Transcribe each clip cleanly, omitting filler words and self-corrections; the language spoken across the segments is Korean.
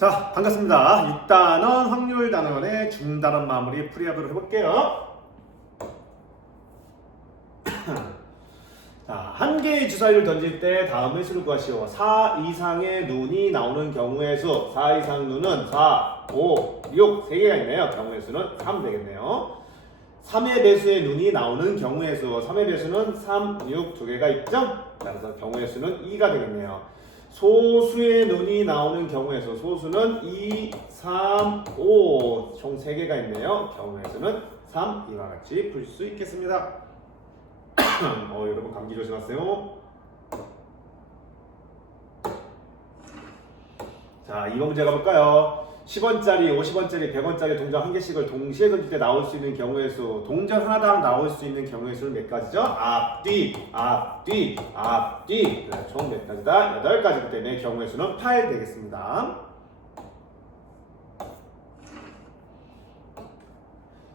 자, 반갑습니다. 6단원 확률 단원의 중단원 마무리 풀이하도록 해볼게요. 자, 한 개의 주사위를 던질 때 다음의 수를 구하시오. 4 이상의 눈이 나오는 경우의 수. 4 이상 눈은 4, 5, 6 3개가 있네요. 경우의 수는 3 되겠네요. 3의 배수의 눈이 나오는 경우의 수. 3의 배수는 3, 6 2개가 있죠? 그래서 경우의 수는 2가 되겠네요. 소수의 눈이 나오는 경우의 수. 소수는 2, 3, 5 총 3개가 있네요. 경우의 수는 3, 이와 같이 풀 수 있겠습니다. 여러분 감기 조심하세요. 자, 이번 문제 가볼까요? 10원짜리, 50원짜리, 100원짜리 동전 한 개씩을 동시에 던질 때 나올 수 있는 경우의 수. 동전 하나당 나올 수 있는 경우의 수는 몇 가지죠? 앞뒤, 앞뒤, 앞뒤. 총 몇 가지다? 8가지이기 때문에 경우의 수는 8 되겠습니다.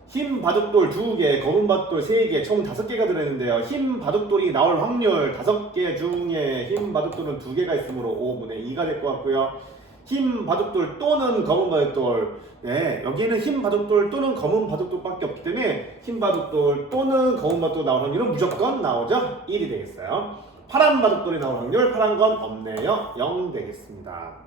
흰 바둑돌 2개, 검은 바둑돌 3개, 총 5개가 들어있는데요. 흰 바둑돌이 나올 확률 5개 중에 흰 바둑돌은 2개가 있으므로 5분의 2가 될 것 같고요. 흰 바둑돌 또는 검은 바둑돌, 네, 여기는 흰 바둑돌 또는 검은 바둑돌밖에 없기 때문에 흰 바둑돌 또는 검은 바둑돌 나올 확률은 무조건 나오죠. 1이 되겠어요. 파란 바둑돌이 나올 확률, 파란 건 없네요. 0 되겠습니다.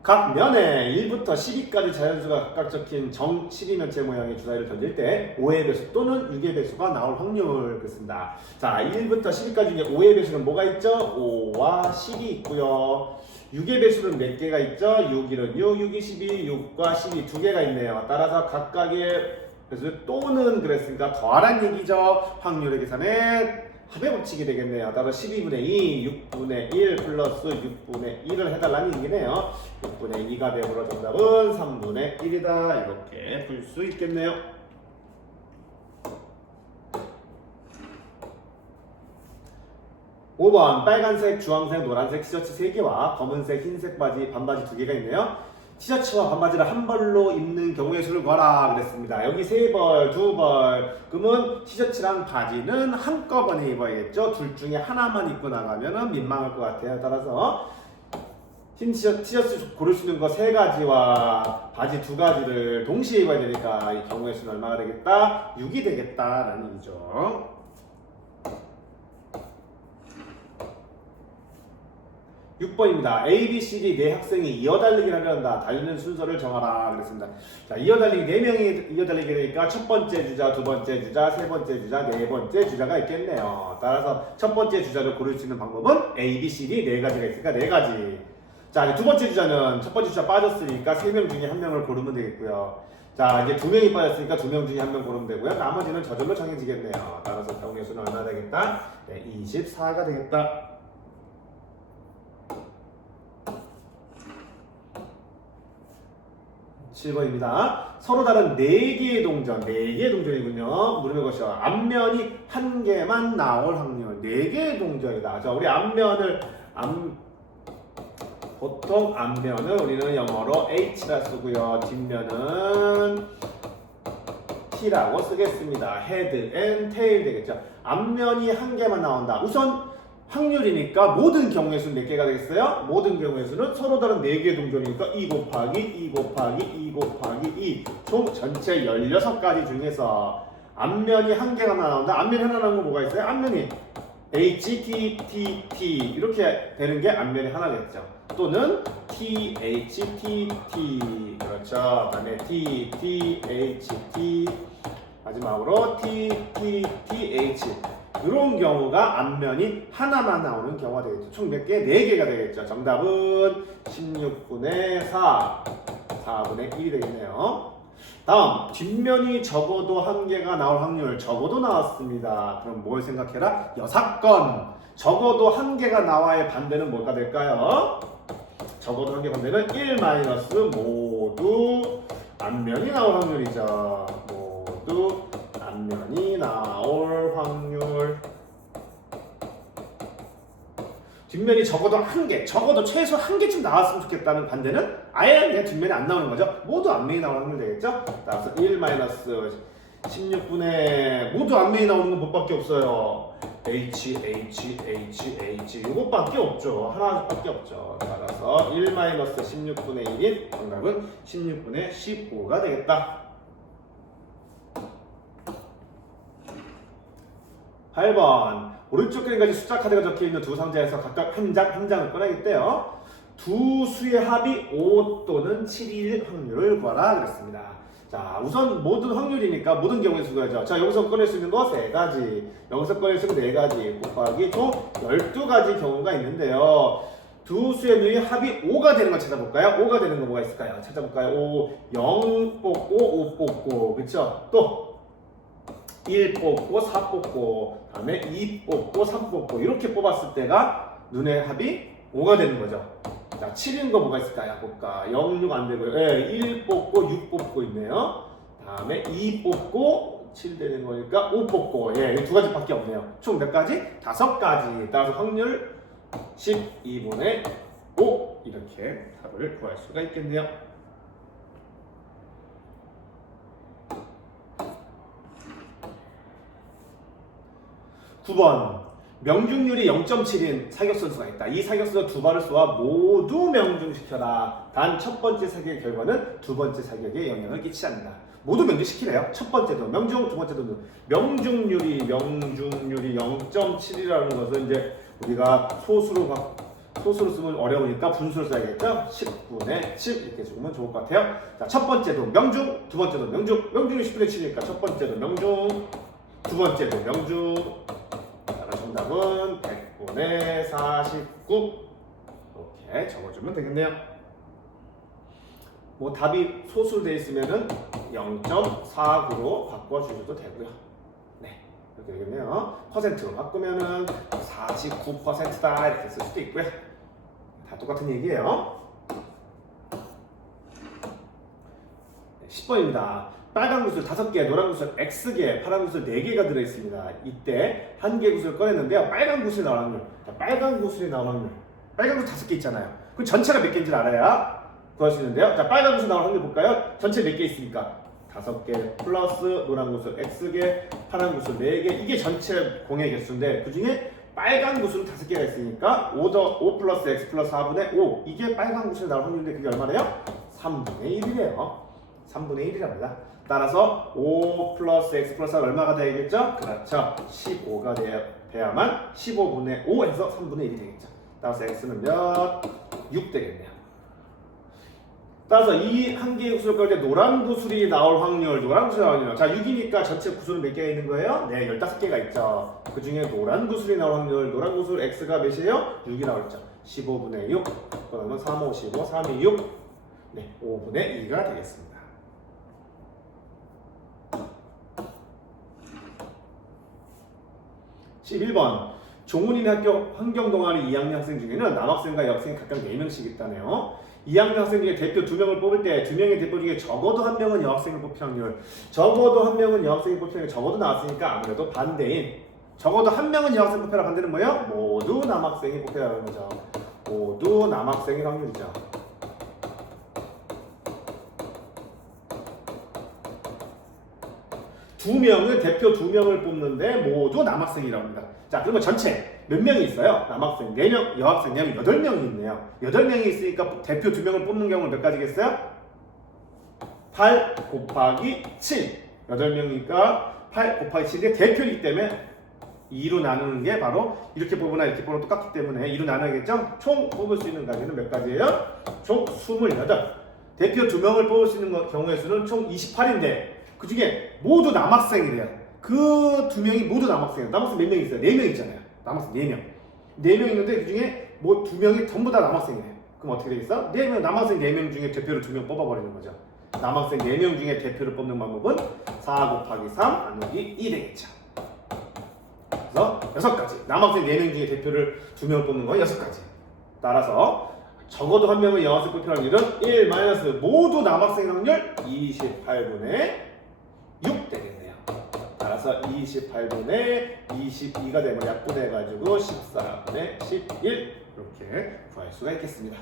각 면에 1부터 12까지 자연수가 각각 적힌 정 12면체 모양의 주사위를 던질 때 5의 배수 또는 6의 배수가 나올 확률 그렇습니다. 자, 1부터 12까지 중에 5의 배수는 뭐가 있죠? 5와 10이 있고요. 6의 배수는 몇 개가 있죠? 6, 1은 6, 6이 12, 6과 12 2개가 있네요. 따라서 각각의 배수 또는 그랬으니까 더하란 얘기죠. 확률의 계산에 합의 법칙이 되겠네요. 따라서 12분의 2, 6분의 1 플러스 6분의 1을 해달라는 얘기네요. 6분의 2가 되므로 정답은 3분의 1이다. 이렇게 풀 수 있겠네요. (5번) 빨간색, 주황색, 노란색 티셔츠 3개와 검은색, 흰색 바지, 반바지 2개가 있네요. 티셔츠와 반바지를 한 벌로 입는 경우의 수를 구하라 그랬습니다. 여기 3벌, 2벌. 그러면 티셔츠랑 바지는 한꺼번에 입어야겠죠. 둘 중에 하나만 입고 나가면 민망할 것 같아요. 따라서 흰 티셔츠 고를 수 있는 거 3가지와 바지 2가지를 동시에 입어야 되니까 이 경우의 수는 얼마가 되겠다? 6이 되겠다라는 얘기죠. 6번입니다. A, B, C, D 네 학생이 이어달리기를 하려 한다. 달리는 순서를 정하라 그랬습니다. 자, 이어달리기 4명이 이어달리게 되니까 첫 번째 주자, 두 번째 주자, 세 번째 주자, 네 번째 주자가 있겠네요. 따라서 첫 번째 주자를 고를 수 있는 방법은 A, B, C, D 4가지가 있으니까 4가지. 자, 이제 두 번째 주자는 첫 번째 주자 빠졌으니까 3명 중에 1명을 고르면 되겠고요. 자, 이제 2명이 빠졌으니까 2명 중에 1명 고르면 되고요. 나머지는 저절로 정해지겠네요. 따라서 경우의 수는 얼마나 되겠다? 네, 24가 되겠다. 7번입니다. 서로 다른 4개의 동전, 4개의 동전이군요. 물음의 것이요. 앞면이 1개만 나올 확률. 4개의 동전이다. 자, 우리 보통 앞면을 우리는 영어로 H라 쓰고요. 뒷면은 T라고 쓰겠습니다. Head and Tail 되겠죠. 앞면이 1개만 나온다. 우선 확률이니까 모든 경우의 수는 몇 개가 되겠어요? 모든 경우의 수는 서로 다른 4개의 동전이니까 2 곱하기 2 곱하기 2 곱하기 2 총 전체 16가지 중에서 앞면이 1개가 나온다. 앞면이 하나 나오는 건 뭐가 있어요? 앞면이 H, T, T, T 이렇게 되는 게 앞면이 하나겠죠. 또는 T, H, T, T 그렇죠. 그다음에 T, T, H, T 마지막으로 T, T, T, H 이런 경우가 앞면이 하나만 나오는 경우가 되겠죠. 총 몇 개? 4개가 되겠죠. 정답은 16분의 4, 4분의 1이 되겠네요. 다음, 뒷면이 적어도 1개가 나올 확률 적어도 나왔습니다. 그럼 뭘 생각해라? 6건. 적어도 1개가 나와야 반대는 뭘까 될까요? 적어도 1개 반대는 1 마이너스 모두 앞면이 나올 확률이죠. 모두 앞면이 나올 확률. 뒷면이 적어도 1개, 적어도 최소 1개쯤 나왔으면 좋겠다는 반대는 아예 그냥 뒷면이 안 나오는 거죠. 모두 앞면이 나올 확률 되겠죠. 따라서 1 마이너스 16분의 모두 앞면이 나오는 건 뭐밖에 없어요. H, H, H, H 요것밖에 없죠. 하나밖에 없죠. 따라서 1-16분의 1인 정답은 16분의 15가 되겠다. 8번 오른쪽 그림까지 숫자 카드가 적혀있는 두 상자에서 각각 한 장을 꺼내겠대요. 두 수의 합이 5 또는 7일 확률을 구하라 그랬습니다. 자, 우선 모든 확률이니까 모든 경우에 수거하죠. 자, 여기서 꺼낼 수 있는 거 3가지, 여기서 꺼낼 수 있는 4가지 곱하기 총 12가지 경우가 있는데요. 두 수의 합이 합이 5가 되는 걸 찾아볼까요? 5가 되는 거 뭐가 있을까요? 찾아볼까요? 5, 0 뽑고 5 뽑고, 그쵸? 또 1 뽑고 4 뽑고, 다음에 2 뽑고 3 뽑고, 이렇게 뽑았을 때가 눈의 합이 5가 되는 거죠. 자, 7인 거 뭐가 있을까요? 볼까? 0, 6 안 되고요. 예, 1 뽑고 6 뽑고 있네요. 다음에 2 뽑고 7 되는 거니까 5 뽑고, 예, 이 두 가지밖에 없네요. 총 몇 가지? 5가지. 따라서 확률 12분의 5 이렇게 답을 구할 수가 있겠네요. 9번 명중률이 0.7인 사격선수가 있다. 이 사격수가 두 발을 쏘아 모두 명중시켜라. 단 첫 번째 사격의 결과는 두 번째 사격에 영향을 끼치지 않는다. 모두 명중시키래요. 첫 번째도 명중, 두 번째도 명중률이 0.7이라는 것은 이제 우리가 소수로 쓰면 어려우니까 분수를 써야겠죠. 10분의 7 이렇게 적으면 좋을 것 같아요. 자, 첫 번째도 명중, 두 번째도 명중. 명중이 10분의 7이니까 첫 번째도 명중, 두 번째도 명중. 정답은 100분의 49 이렇게 적어주면 되겠네요. 뭐 답이 소수로 되어 있으면은 0.49로 바꿔주셔도 되고요. 네, 이렇게 되겠네요. 퍼센트로 바꾸면은 49%다 이렇게 쓸 수도 있고요. 다 똑같은 얘기예요. 10번입니다. 빨간 구슬 5개, 노란 구슬 X개, 파란 구슬 4개가 들어있습니다. 이때 한 개 구슬을 꺼냈는데요. 빨간 구슬이 나올 확률. 자, 빨간 구슬이 나올 확률. 빨간 구슬 5개 있잖아요. 그럼 전체가 몇 개인지 알아야 구할 수 있는데요. 자, 빨간 구슬 나올 확률 볼까요? 전체 몇 개 있습니까? 5개 플러스 노란 구슬 X개, 파란 구슬 4개. 이게 전체 공의 개수인데 그 중에 빨간 구슬은 5개가 있으니까 5 플러스 X 플러스 4분의 5. 이게 빨간 구슬이 나올 확률인데 그게 얼마래요? 3분의 1이래요. 3분의 1이랍니다. 따라서 5 플러스 X 플러스 4 얼마가 되겠죠? 그렇죠. 15가 돼야만 15분의 5에서 3분의 1이 되겠죠. 따라서 X는 몇? 6 되겠네요. 따라서 이 한 개의 구슬을 끌 때 노란 구슬이 나올 확률, 노란 구슬이 나올 확률. 자, 6이니까 전체 구슬은 몇 개가 있는 거예요? 네, 15개가 있죠. 그 중에 노란 구슬이 나올 확률, 노란 구슬 X가 몇이에요? 6이 나오죠. 15분의 6, 그러면 3, 5, 15, 3이 6, 네, 5분의 2가 되겠습니다. 11번 종훈이네 학교 환경동아리 2학년 학생 중에는 남학생과 여학생이 각각 4명씩 있다네요. 2학년 학생 중에 대표 2명을 뽑을 때 2명의 대표 중에 적어도 1명은 여학생을 뽑힐 확률, 적어도 1명은 여학생이 뽑힐 확률, 적어도 나왔으니까 아무래도 반대인 적어도 1명은 여학생 뽑혀라. 반대는 뭐예요? 모두 남학생이 뽑혀라는 거죠. 모두 남학생의 확률이죠. 대표 2명을 뽑는데 모두 남학생이라고 합니다. 자, 그러면 전체 몇 명이 있어요? 남학생 4명, 여학생 4명, 8명이 있네요. 8명이 있으니까 대표 2명을 뽑는 경우는 몇 가지겠어요? 8 곱하기 7. 8명이니까 8 곱하기 7인데 대표이기 때문에 2로 나누는 게 바로 이렇게 뽑으나 이렇게 뽑으나 똑같기 때문에 2로 나눠야겠죠? 총 뽑을 수 있는 가지는 몇 가지예요? 총 28. 대표 2명을 뽑을 수 있는 경우의 수는 총 28인데 그 중에 모두 남학생이래요. 그 2명이 모두 남학생이에요. 남학생 몇 명 있어요? 4명 있잖아요. 남학생 4명. 4명 있는데 그 중에 뭐 2명이 전부 다 남학생이래요. 그럼 어떻게 되겠어? 4명, 남학생 4명 중에 대표를 2명 뽑아버리는 거죠. 남학생 4명 중에 대표를 뽑는 방법은 4 곱하기 3 나누기 2 되겠죠. 그래서 6가지. 남학생 4명 중에 대표를 2명 뽑는 건 6가지. 따라서 적어도 1명은 여학생 뽑힐 확률은 1 마이너스 모두 남학생 확률 28분의 6 되겠네요. 따라서 28분의 22가 되면 약분해가지고 14분의 11 이렇게 구할 수가 있겠습니다.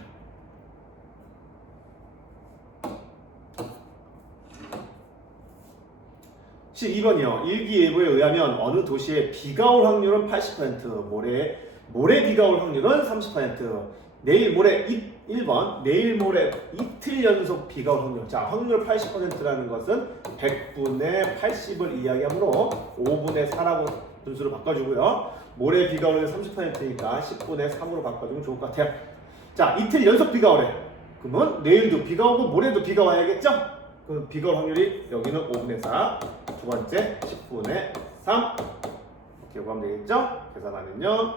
12번이요. 일기예보에 의하면 어느 도시에 비가 올 확률은 80%, 모레 모레 비가 올 확률은 30%. 내일 모레 1번 내일 모레 이틀 연속 비가 올 확률. 자, 확률 80%라는 것은 100분의 80을 이야기하므로 5분의 4라고 분수를 바꿔주고요. 모레 비가 오는 30%니까 10분의 3으로 바꿔주면 좋을 것 같아요. 자, 이틀 연속 비가 오래. 그러면 내일도 비가 오고 모레도 비가 와야겠죠? 그럼 비가 올 확률이 여기는 5분의 4, 두 번째 10분의 3 이렇게 구하면 되겠죠? 계산하면요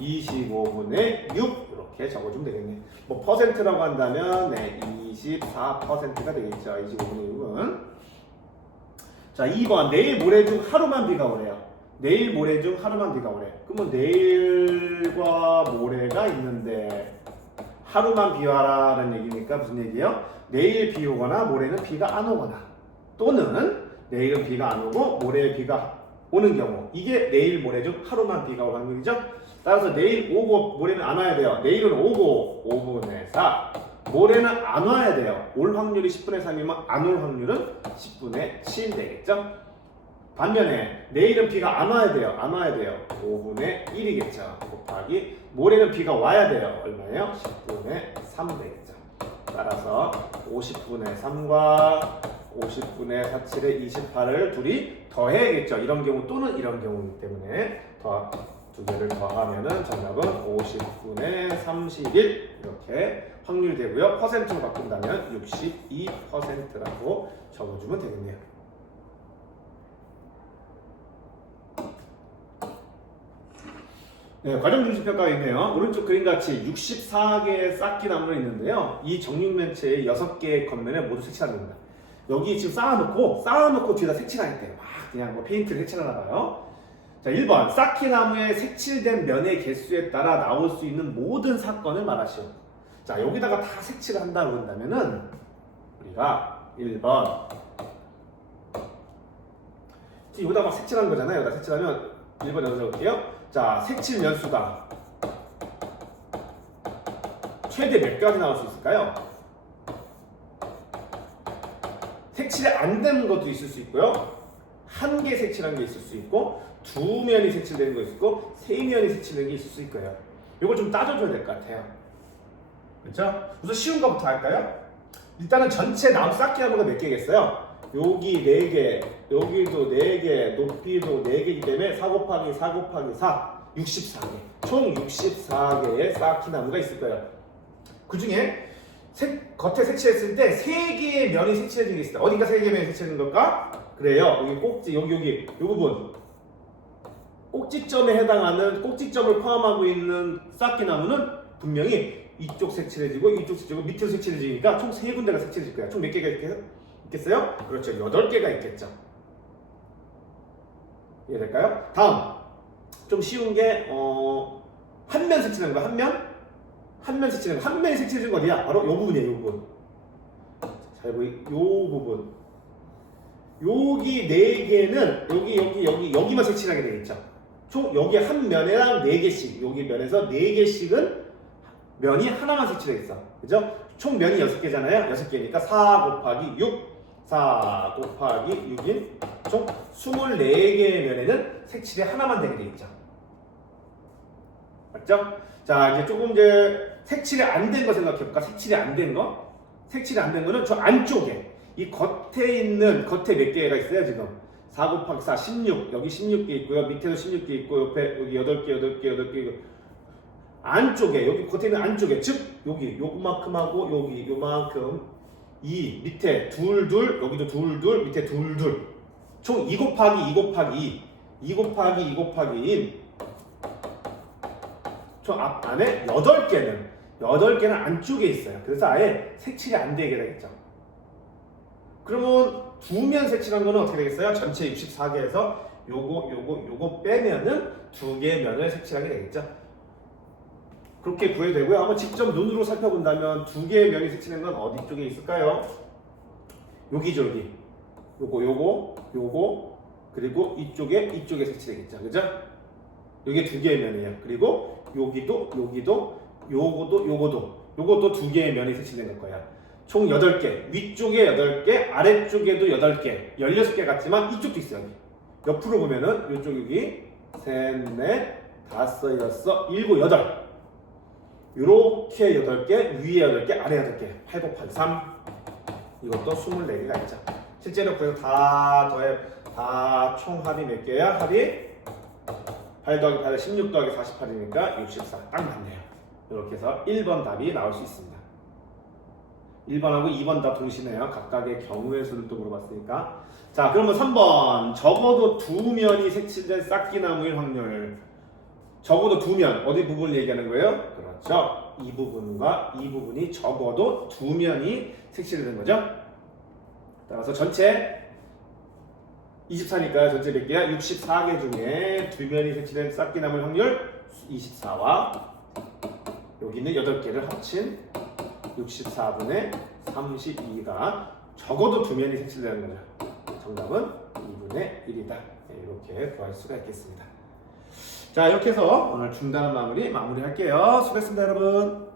25분의 6 이렇게 적어주면 되겠네. 뭐 퍼센트라고 한다면 네, 24%가 되겠죠. 25분의 6은. 자, 2번 내일 모레 중 하루만 비가 오래요. 내일 모레 중 하루만 비가 오래. 그러면 내일과 모레가 있는데 하루만 비 와라는 얘기니까 무슨 얘기예요? 내일 비 오거나 모레는 비가 안 오거나 또는 내일은 비가 안 오고 모레 비가 오는 경우 이게 내일 모레 중 하루만 비가 올 확률이죠. 따라서 내일 오고 모레는 안 와야 돼요. 내일은 오고 5분의 4 모레는 안 와야 돼요. 올 확률이 10분의 3이면 안 올 확률은 10분의 7 되겠죠. 반면에 내일은 비가 안 와야 돼요. 안 와야 돼요. 5분의 1이겠죠. 곱하기 모레는 비가 와야 돼요. 얼마예요? 10분의 3 되겠죠. 따라서 50분의 3과 50분의 47의 28을 둘이 더해야겠죠. 이런 경우 또는 이런 경우이기 때문에 두 개를 더하면은 정답은 50분의 31 이렇게 확률이 되고요. 퍼센트로 바꾼다면 62%라고 적어주면 되겠네요. 네, 과정 중심 평가가 있네요. 오른쪽 그림같이 64개의 쌓기 나무가 있는데요. 이 정육면체의 6개의 겉면에 모두 색칠합니다. 여기 지금 쌓아놓고 뒤에다 색칠하겠대요. 막 그냥 뭐 페인트를 색칠하나봐요. 자, 1번 쌓기 나무에 색칠된 면의 개수에 따라 나올 수 있는 모든 사건을 말하시오. 자, 여기다가 다 색칠을 한다고 한다면은 우리가 1번 지금 여기다가 막 색칠하는 거잖아요. 여기다 색칠하면 1번 여기서 볼게요. 자, 색칠 연수가 최대 몇 가지 나올 수 있을까요? 색칠이 안 되는 것도 있을 수 있고요. 한 개 색칠한 게 있을 수 있고, 두 면이 색칠된 거 있고, 세 면이 색칠된 게 있을 수 있고요. 이걸 좀 따져줘야 될 것 같아요. 그렇죠? 우선 쉬운 거부터 할까요? 일단은 전체 나무 쌓기 나무가 몇 개겠어요? 여기 4개, 여기도 4개, 높이도 4개이기 때문에 4 곱하기 4 곱하기 4, 64개. 총 64개의 쌓기 나무가 있을 거예요. 그 중에 겉에 색칠했을 때 3개의 면이 색칠해진 게 있어요. 어디가 3개의 면이 색칠해진 걸까? 그래요. 여기 꼭지, 여기, 이 부분. 꼭지점에 해당하는, 꼭지점을 포함하고 있는 쌓기 나무는 분명히 이쪽 색칠해지고, 이쪽 색칠해지고, 밑에서 색칠해지니까 총 3군데가 색칠해질 거예요. 총 몇 개가 있겠어요? 그렇죠. 8개가 있겠죠. 이해될까요? 다음. 좀 쉬운 게, 한 면 색칠하는 거, 한 면? 한 면 색칠하는 거. 한 면이 색칠해진 거 어디야? 바로 요 부분이에요, 요 부분. 잘 보이, 요 부분. 여기 4개는, 여기만 색칠하게 되겠죠. 총, 여기 한 면에랑 4개씩, 여기 면에서 4개씩은 면이 하나만 색칠되겠어. 그죠? 총 면이 6개잖아요. 6개니까 4 곱하기 6. 4 곱하기 6인 총 24개의 면에는 색칠이 하나만 되게 되겠죠. 맞죠? 자, 이제 조금 색칠이 안 된 거 생각해볼까? 색칠이 안 된 거? 색칠이 안 된 거는 저 안쪽에 이 겉에 몇 개가 있어요 지금. 4 곱하기 4 16 여기 16개 있고요. 밑에도 16개 있고 옆에 여기 8개 안쪽에 여기 겉에 있는 안쪽에 즉 여기 요만큼하고 여기 요만큼 이 밑에 둘 여기도 둘 밑에 둘 총 2 곱하기 2 곱하기 2 곱하기 2 곱하기 1 총 안에 8개는 안쪽에 있어요. 그래서 아예 색칠이 안 되게 되겠죠. 그러면 두 면 색칠한 거는 어떻게 되겠어요? 전체 64개에서 요거 빼면은 2개의 면을 색칠하게 되겠죠. 그렇게 구해도 되고요. 한번 직접 눈으로 살펴본다면 2개의 면이 색칠된 건 어디 쪽에 있을까요? 여기죠, 여기. 요거 그리고 이쪽에 색칠되겠죠. 그죠? 여기 2개의 면이에요. 그리고 여기도 요것도 2개의 면이 색칠된 거예요. 총 8개. 위쪽에 8개, 아래쪽에도 8개. 16개 같지만 이쪽도 있어요. 여기. 옆으로 보면은 이쪽 여기 셋, 넷, 다섯, 여섯, 일곱, 여덟. 요렇게 8개, 위에 8개, 아래 8개. 8 곱하기 3. 이것도 24개가 있죠. 실제로 그래서 다 더해, 다 총 합이 몇 개야? 합이 8 더하기 8은 16 더하기 48이니까 64. 딱 맞네요. 이렇게 해서 1번 답이 나올 수 있습니다. 1번하고 2번 다 동시네요. 각각의 경우의 수를 또 물어봤으니까. 자, 그러면 3번. 적어도 두 면이 색칠된 싹기나무일 확률. 적어도 두 면. 어디 부분을 얘기하는 거예요? 그렇죠. 이 부분과 이 부분이 적어도 두 면이 색칠된 거죠. 따라서 전체 24니까 전체 몇 개야? 64개 중에 두 면이 색칠된 싹기나무일 확률 24와 여기 있는 8개를 합친 64분의 32가 적어도 두 면이 색칠되는 거죠. 정답은 2분의 1이다. 이렇게 구할 수가 있겠습니다. 자, 이렇게 해서 오늘 중단한 마무리할게요. 수고했습니다, 여러분.